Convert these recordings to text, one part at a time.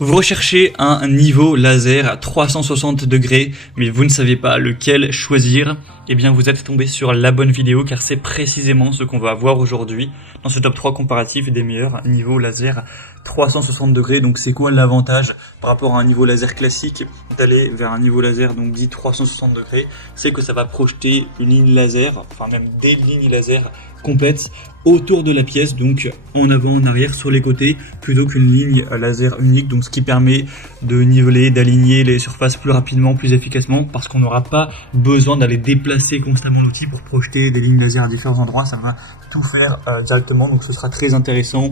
Vous recherchez un niveau laser à 360 degrés, mais vous ne savez pas lequel choisir. Eh bien, vous êtes tombé sur la bonne vidéo, car c'est précisément ce qu'on va voir aujourd'hui dans ce top 3 comparatif des meilleurs niveaux laser 360 degrés. Donc, c'est quoi l'avantage par rapport à un niveau laser classique d'aller vers un niveau laser donc dit 360 degrés? C'est que ça va projeter une ligne laser, enfin même des lignes laser complètes autour de la pièce, donc en avant, en arrière, sur les côtés, plutôt qu'une ligne laser unique, donc ce qui permet de niveler, d'aligner les surfaces plus rapidement, plus efficacement, parce qu'on n'aura pas besoin d'aller déplacer constamment l'outil pour projeter des lignes laser à différents endroits, ça va tout faire directement, donc ce sera très intéressant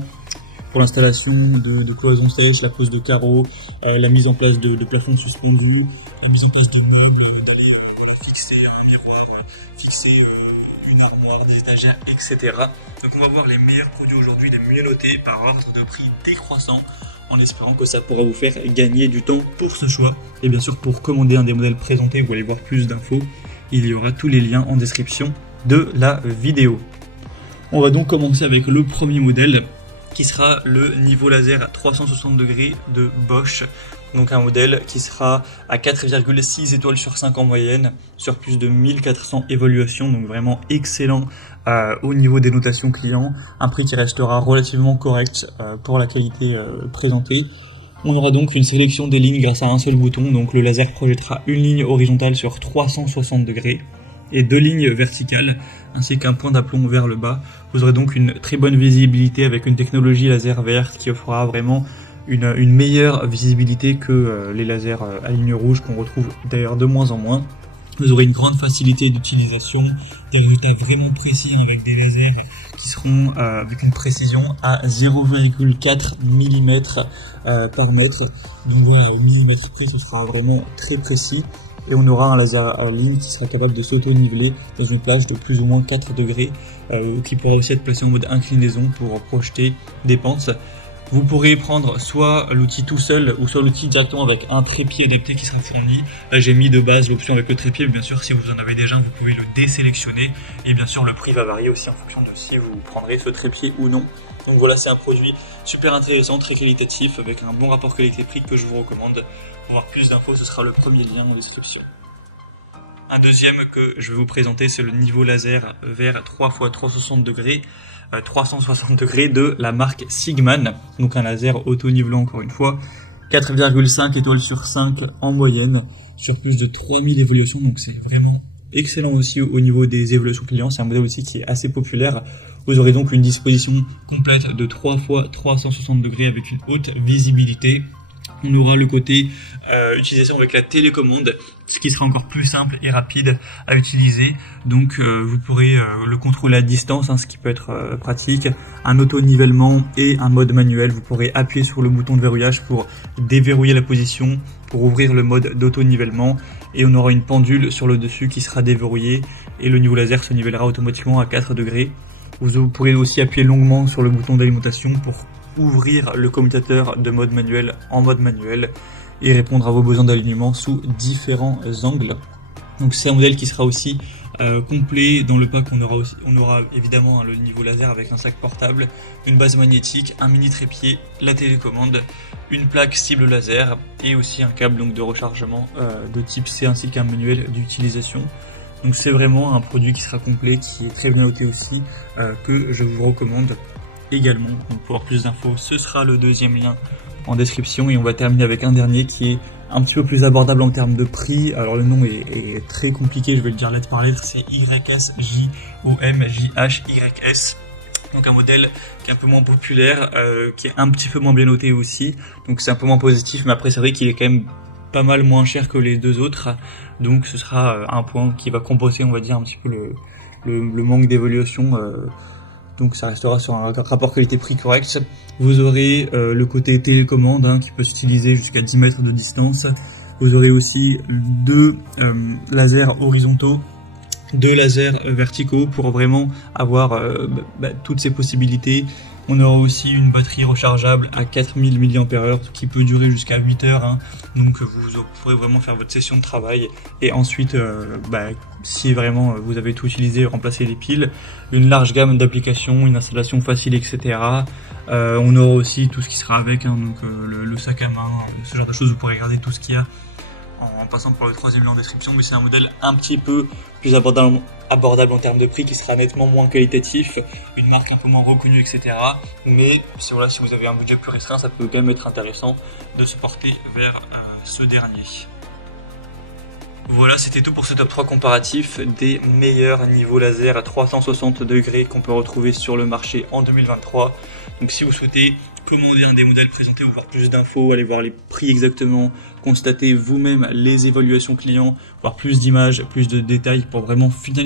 pour l'installation de cloisons sèches, la pose de carreaux, la mise en place de plafonds suspendus, la mise en place de meubles, d'aller fixer un miroir, fixer une armoire, des étagères, etc. Donc on va voir les meilleurs produits aujourd'hui, les mieux notés par ordre de prix décroissant, en espérant que ça pourra vous faire gagner du temps pour ce choix. Et bien sûr, pour commander un des modèles présentés ou aller voir plus d'infos, il y aura tous les liens en description de la vidéo. On va donc commencer avec le premier modèle, qui sera le niveau laser à 360 degrés de Bosch. Donc un modèle qui sera à 4,6 étoiles sur 5 en moyenne, sur plus de 1400 évaluations, donc vraiment excellent au niveau des notations clients. Un prix qui restera relativement correct pour la qualité présentée. On aura donc une sélection des lignes grâce à un seul bouton, donc le laser projettera une ligne horizontale sur 360 degrés et deux lignes verticales, ainsi qu'un point d'aplomb vers le bas. Vous aurez donc une très bonne visibilité avec une technologie laser verte qui offrira vraiment une meilleure visibilité que les lasers à ligne rouge qu'on retrouve d'ailleurs de moins en moins. Vous aurez une grande facilité d'utilisation, des résultats vraiment précis avec des lasers qui seront avec une précision à 0,4 mm par mètre. Donc voilà, au millimètre près, ce sera vraiment très précis. Et on aura un laser à ligne qui sera capable de s'auto-niveler dans une plage de plus ou moins 4 degrés, qui pourra aussi être placé en mode inclinaison pour projeter des pentes. Vous pourrez prendre soit l'outil tout seul ou soit l'outil directement avec un trépied adapté qui sera fourni. Là j'ai mis de base l'option avec le trépied, mais bien sûr si vous en avez déjà vous pouvez le désélectionner. Et bien sûr le prix va varier aussi en fonction de si vous prendrez ce trépied ou non. Donc voilà, c'est un produit super intéressant, très qualitatif, avec un bon rapport qualité-prix que je vous recommande. Pour avoir plus d'infos, ce sera le premier lien en description. Un deuxième que je vais vous présenter, c'est le niveau laser vers 3x360 degrés. 360 degrés de la marque Sigman, donc un laser auto-nivelant encore une fois, 4,5 étoiles sur 5 en moyenne, sur plus de 3000 évolutions, donc c'est vraiment excellent aussi au niveau des évolutions clients. C'est un modèle aussi qui est assez populaire. Vous aurez donc une disposition complète de 3 x 360 degrés avec une haute visibilité. On aura le côté utilisation avec la télécommande, ce qui sera encore plus simple et rapide à utiliser. Donc vous pourrez le contrôler à distance, ce qui peut être pratique. Un auto-nivellement et un mode manuel. Vous pourrez appuyer sur le bouton de verrouillage pour déverrouiller la position, pour ouvrir le mode d'auto-nivellement. Et on aura une pendule sur le dessus qui sera déverrouillée et le niveau laser se nivellera automatiquement à 4 degrés. Vous pourrez aussi appuyer longuement sur le bouton d'alimentation pour ouvrir le commutateur de mode manuel en mode manuel et répondre à vos besoins d'alignement sous différents angles. Donc c'est un modèle qui sera aussi complet. Dans le pack on aura évidemment le niveau laser avec un sac portable, une base magnétique, un mini trépied, la télécommande, une plaque cible laser et aussi un câble donc de rechargement de type C ainsi qu'un manuel d'utilisation. Donc c'est vraiment un produit qui sera complet, qui est très bien noté aussi, que je vous recommande également. Donc pour avoir plus d'infos, ce sera le deuxième lien en description. Et on va terminer avec un dernier qui est un petit peu plus abordable en termes de prix. Alors le nom est très compliqué, je vais le dire lettre par lettre, c'est YSJOMJHYS. Donc un modèle qui est un peu moins populaire, qui est un petit peu moins bien noté aussi. Donc c'est un peu moins positif, mais après c'est vrai qu'il est quand même pas mal moins cher que les deux autres. Donc ce sera un point qui va compenser, on va dire, un petit peu le manque d'évaluation. Donc ça restera sur un rapport qualité-prix correct. Vous aurez le côté télécommande qui peut s'utiliser jusqu'à 10 mètres de distance. Vous aurez aussi deux lasers horizontaux, deux lasers verticaux pour vraiment avoir toutes ces possibilités On aura aussi une batterie rechargeable à 4000 mAh qui peut durer jusqu'à 8 heures. Hein. Donc vous pourrez vraiment faire votre session de travail. Et ensuite, si vraiment vous avez tout utilisé, remplacer les piles. Une large gamme d'applications, une installation facile, etc. On aura aussi tout ce qui sera avec, hein, donc le sac à main, ce genre de choses. Vous pourrez regarder tout ce qu'il y a en passant par le troisième lien en description, mais c'est un modèle un petit peu plus abordable en termes de prix, qui sera nettement moins qualitatif, une marque un peu moins reconnue, etc. Mais si vous avez un budget plus restreint, ça peut quand même être intéressant de se porter vers ce dernier. Voilà, c'était tout pour ce top 3 comparatif des meilleurs niveaux laser à 360 degrés qu'on peut retrouver sur le marché en 2023. Donc si vous souhaitez commander un des modèles présentés ou voir plus d'infos, aller voir les prix exactement, constater vous-même les évaluations clients, voir plus d'images, plus de détails pour vraiment finaliser